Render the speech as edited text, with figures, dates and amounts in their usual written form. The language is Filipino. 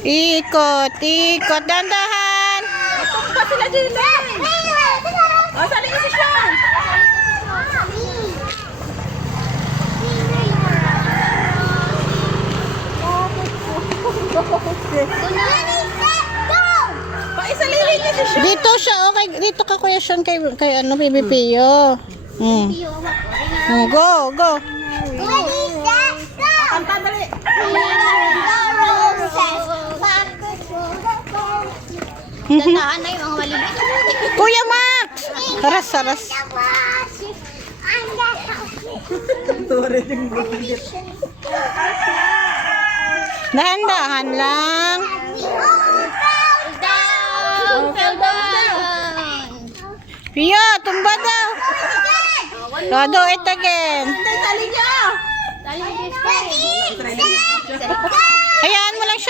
Ikot, ikot. Dandahan. Pa sila dito. Oh, sali ka si Sean. Paisalili niya si Sean. Dito siya, okay. Dito ka, Kuya Sean, kay ano, Baby Pio. Go, go. Kanta, dali. Tandaan na yung mga malibit. Kuya Max! Saras, saras. Dahan-dahan lang. Pio, tumba daw. Do it again. Tali niya. Dali, Hayaan mo lang siya.